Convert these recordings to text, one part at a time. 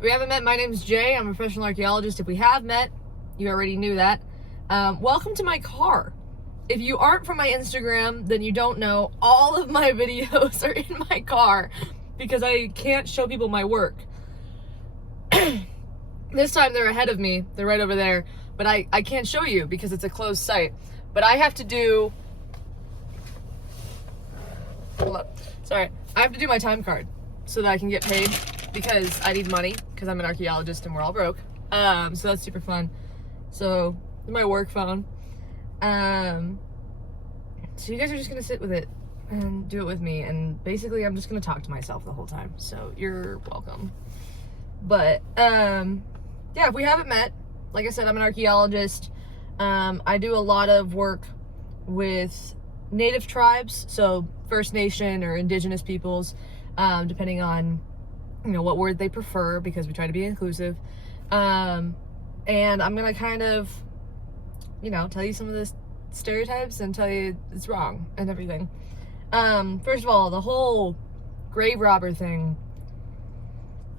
If we haven't met, my name's Jay. I'm a professional archaeologist. If we have met, you already knew that. Welcome to my car. If you aren't from my Instagram, then you don't know all of my videos are in my car because I can't show people my work. This time they're ahead of me. They're right over there. But I can't show you because it's a closed site. But I have to do... Hold up. Sorry. I have to do my time card so that I can get paid because I need money because I'm an archaeologist and we're all broke. So that's super fun. So, my work phone. So you guys are just gonna sit with it and do it with me, and basically I'm just gonna talk to myself the whole time, so you're welcome. But yeah, if we haven't met, like I said, I'm an archaeologist. I do a lot of work with native tribes, so First Nation or indigenous peoples, depending on what word they prefer, because we try to be inclusive. And I'm gonna kind of tell you some of the stereotypes and tell you it's wrong and everything. First of all, the whole grave robber thing.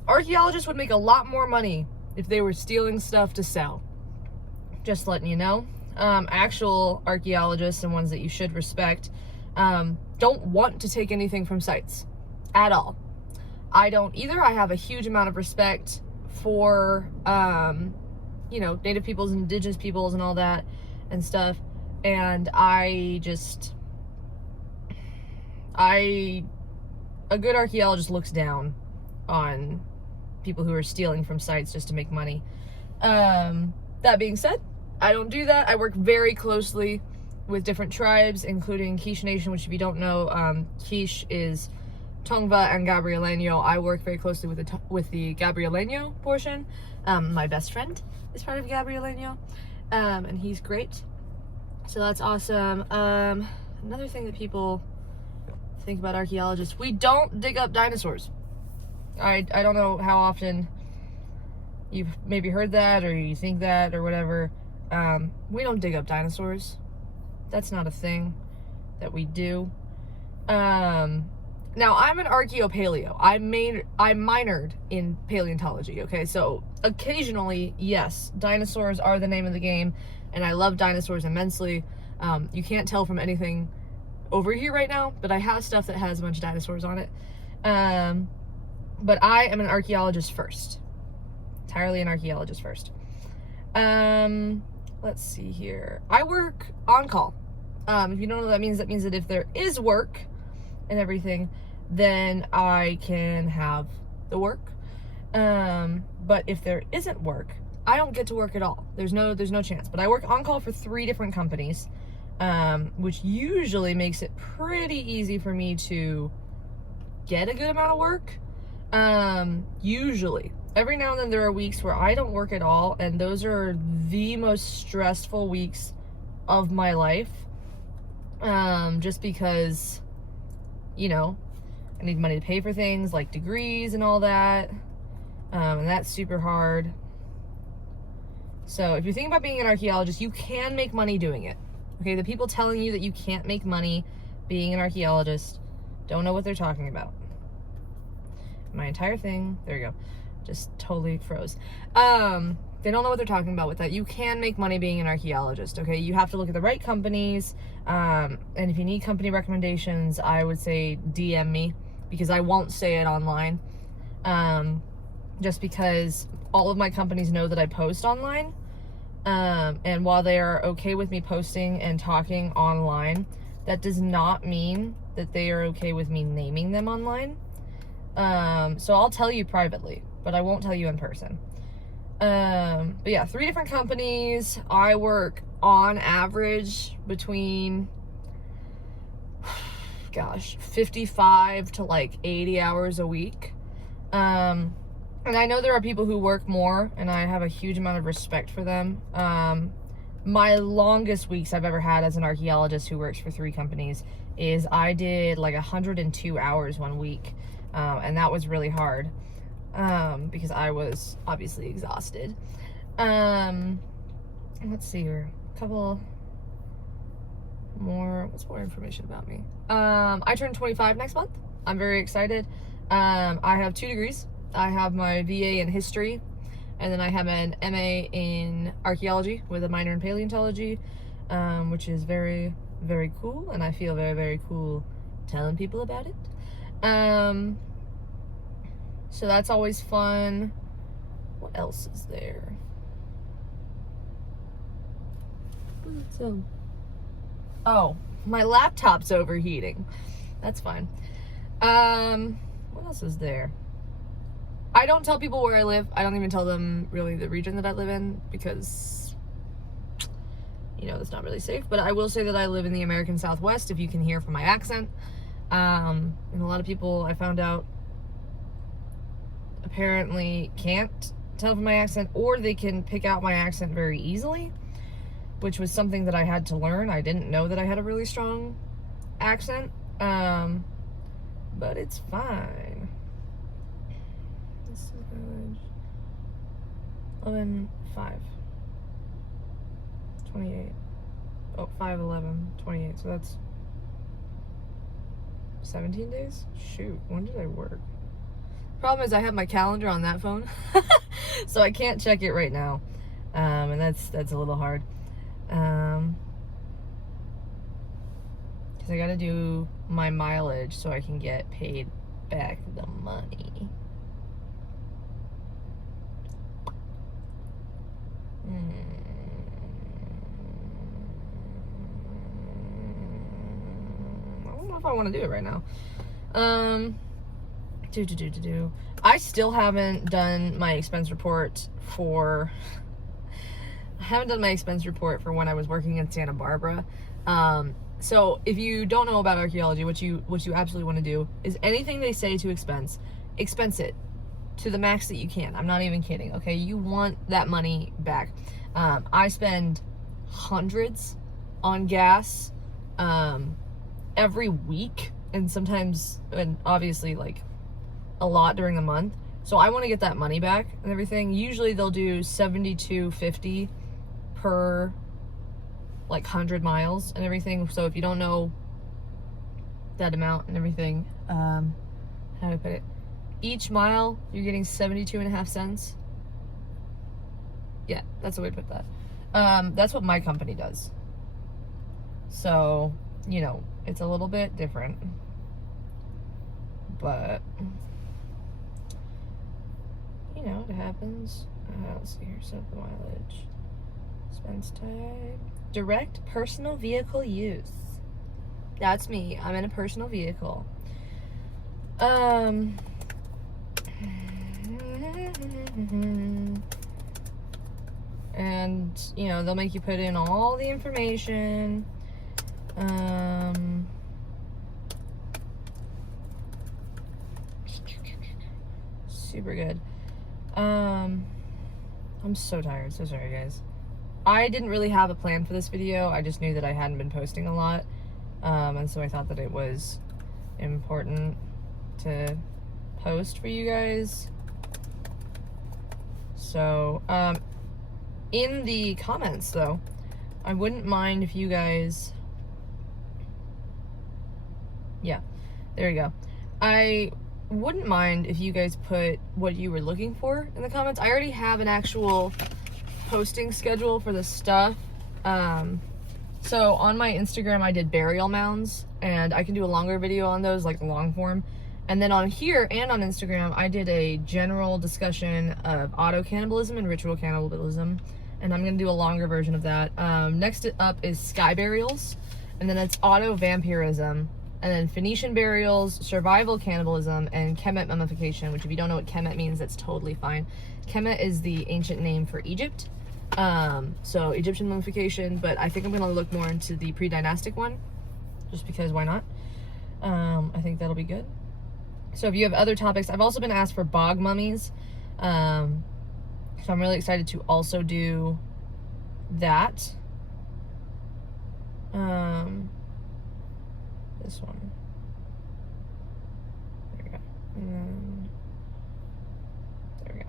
Archaeologists would make a lot more money if they were stealing stuff to sell. Just letting you know. Actual archaeologists and ones that you should respect don't want to take anything from sites at all. I don't either. I have a huge amount of respect for native peoples, indigenous peoples and all that and stuff. And a good archaeologist looks down on people who are stealing from sites just to make money. That being said, I don't do that. I work very closely with different tribes, including Quiche Nation, which if you don't know, Quiche is Tongva and Gabrieleño. I work very closely with the Gabrieleño portion. My best friend is part of Gabrieleño, and he's great. So that's awesome. Another thing that people think about archaeologists, we don't dig up dinosaurs. I don't know how often you've maybe heard that or you think that or whatever. We don't dig up dinosaurs. That's not a thing that we do. Now, I'm an archaeopaleo. I minored in paleontology, okay? So, occasionally, yes, dinosaurs are the name of the game, and I love dinosaurs immensely. You can't tell from anything over here right now, but I have stuff that has a bunch of dinosaurs on it. But I am an archaeologist first. Entirely an archaeologist first. Let's see here. I work on call. If you don't know what that means that if there is work and everything, then I can have the work. But if there isn't work, I don't get to work at all. There's no chance. But I work on call for 3 different companies, which usually makes it pretty easy for me to get a good amount of work. Usually. Every now and then there are weeks where I don't work at all, and those are the most stressful weeks of my life. Just because, I need money to pay for things like degrees and all that. And that's super hard. So if you're thinking about being an archaeologist, you can make money doing it. Okay, the people telling you that you can't make money being an archaeologist don't know what they're talking about. My entire thing, there you go, just totally froze. They don't know what they're talking about with that. You can make money being an archaeologist, okay? You have to look at the right companies, and if you need company recommendations, I would say DM me, because I won't say it online, just because all of my companies know that I post online, and while they are okay with me posting and talking online, that does not mean that they are okay with me naming them online. So I'll tell you privately, but I won't tell you in person. But yeah, 3 different companies. I work on average between 55 to like 80 hours a week. And I know there are people who work more, and I have a huge amount of respect for them. My longest weeks I've ever had as an archaeologist who works for 3 companies is I did like 102 hours one week. And that was really hard, because I was obviously exhausted. Let's see here, a couple more, what's more information about me? I turn 25 next month. I'm very excited. I have 2 degrees. I have my VA in history, and then I have an MA in archaeology with a minor in paleontology, which is very, very cool, and I feel very, very cool telling people about it. So that's always fun. What else is there? Oh, my laptop's overheating. That's fine. What else is there? I don't tell people where I live. I don't even tell them really the region that I live in because, you know, that's not really safe. But I will say that I live in the American Southwest, if you can hear from my accent. And a lot of people, I found out, apparently can't tell from my accent, or they can pick out my accent very easily, which was something that I had to learn. I didn't know that I had a really strong accent, but it's fine. This is village. 11, 5, 28. Oh, 5, 11, 28. So that's 17 days? Shoot, when did I work? Problem is I have my calendar on that phone, so I can't check it right now, and that's a little hard, because I gotta do my mileage so I can get paid back the money. I don't know if I want to do it right now. I still haven't done my expense report for when I was working in Santa Barbara. So if you don't know about archaeology, what you absolutely want to do is anything they say to expense it to the max that you can. I'm not even kidding, okay? You want that money back. I spend hundreds on gas every week, and sometimes, and obviously like a lot during the month. So I want to get that money back and everything. Usually they'll do $72.50 per like 100 miles and everything. So if you don't know that amount and everything, how do I put it? Each mile you're getting 72.5 cents. Yeah, that's the way to put that. That's what my company does. So, you know, it's a little bit different, but you know, it happens. Let's see here, set the mileage. Expense type. Direct personal vehicle use. That's me. I'm in a personal vehicle. And, you know, they'll make you put in all the information. Super good. I'm so tired. So sorry, guys. I didn't really have a plan for this video. I just knew that I hadn't been posting a lot. And so I thought that it was important to post for you guys. So, in the comments, though, I wouldn't mind if you guys... Yeah, there you go. I wouldn't mind if you guys put what you were looking for in the comments. I already have an actual posting schedule for the stuff. So on my Instagram, I did burial mounds, and I can do a longer video on those, like long form. And then on here and on Instagram, I did a general discussion of auto cannibalism and ritual cannibalism, and I'm gonna do a longer version of that. Next up is sky burials, and then it's auto vampirism, and then Phoenician burials, survival cannibalism, and Kemet mummification, which if you don't know what Kemet means, that's totally fine. Kemet is the ancient name for Egypt. So Egyptian mummification, but I think I'm gonna look more into the pre-dynastic one, just because why not? I think that'll be good. So if you have other topics, I've also been asked for bog mummies. So I'm really excited to also do that. This one. There we go. And then, there we go.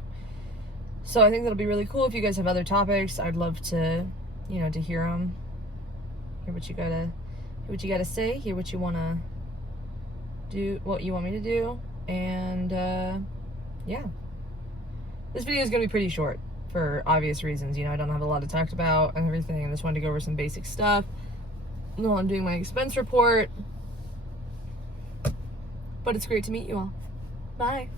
So I think that'll be really cool. If you guys have other topics, I'd love to, you know, to hear them. Hear what you gotta say. Hear what you wanna do, what you want me to do. And yeah. This video is going to be pretty short for obvious reasons. You know, I don't have a lot to talk about and everything. I just wanted to go over some basic stuff while I'm doing my expense report. But it's great to meet you all. Bye.